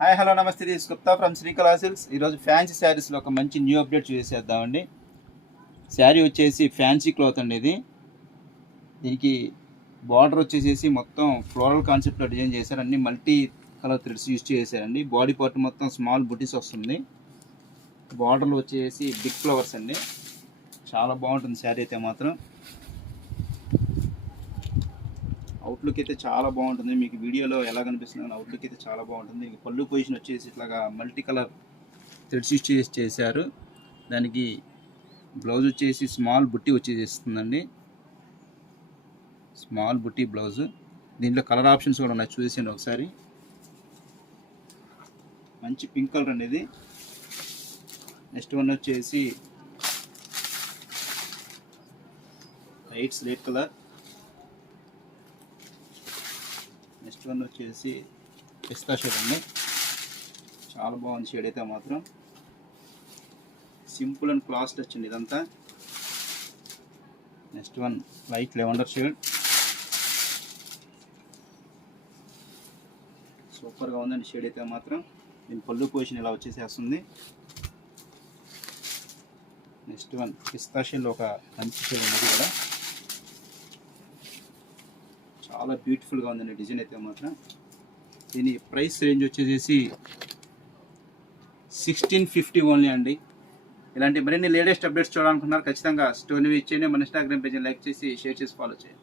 Hi hello నమస్తే, this Gupta from Srikala silks. ఈరోజు fancy శారీస్లో ఒక మంచి న్యూ అప్డేట్ చూసేద్దామండి. శారీ వచ్చేసి ఫ్యాన్సీ క్లాత్ అండి. దీనికి బార్డర్ వచ్చేసి మొత్తం ఫ్లోరల్ కాన్సెప్ట్లో డిజైన్ చేశారు. అన్ని మల్టీ కలర్ థ్రెడ్స్ యూజ్ చేశారండి. బాడీ పార్ట్ మొత్తం స్మాల్ బుటీస్ వస్తుంది. బార్డర్లు వచ్చేసి బిగ్ ఫ్లవర్స్ అండి. చాలా బాగుంటుంది శారీ అయితే మాత్రం. అవుట్లుక్ అయితే చాలా బాగుంటుంది. మీకు వీడియోలో ఎలా కనిపిస్తుంది అవుట్లుక్ అయితే చాలా బాగుంటుంది. పళ్ళు పొజిషన్ వచ్చేసి ఇట్లాగా మల్టీ కలర్ థ్రెడ్స్ యూజ్ చేశారు. దానికి బ్లౌజ్ వచ్చేసి స్మాల్ బుట్టి వచ్చేస్తుందండి. స్మాల్ బుట్టి బ్లౌజ్. దీంట్లో కలర్ ఆప్షన్స్ కూడా ఉన్నాయి, చూసేయండి ఒకసారి. మంచి పింక్ కలర్ అనేది. నెక్స్ట్ వన్ వచ్చేసి lights red colour. Next one వచ్చేసి పిస్తా షేడ్ అండి. చాలా బాగుంది షేడ్ అయితే మాత్రం. సింపుల్ అండ్ క్లాస్ టచ్ అండి ఇదంతా. Next one light lavender shade. సూపర్గా ఉందండి షేడ్ అయితే మాత్రం. దీని పళ్ళు పొజిషన్ ఇలా వచ్చేసేస్తుంది. నెక్స్ట్ వన్ పిస్తా షేడ్లో ఒక మంచి షేడ్ ఉంది కూడా. చాలా బ్యూటిఫుల్గా ఉందండి డిజైన్ అయితే మాత్రం. దీని ప్రైస్ రేంజ్ వచ్చేసి 1650 ఓన్లీ అండి. ఇలాంటి మరిన్ని లేటెస్ట్ అప్డేట్స్ చూడాలనుకున్నారు ఖచ్చితంగా స్టోరీ ఇచ్చేయండి. మన ఇన్స్టాగ్రామ్ పేజీని లైక్ చేసి షేర్ చేసి ఫాలో చేయండి.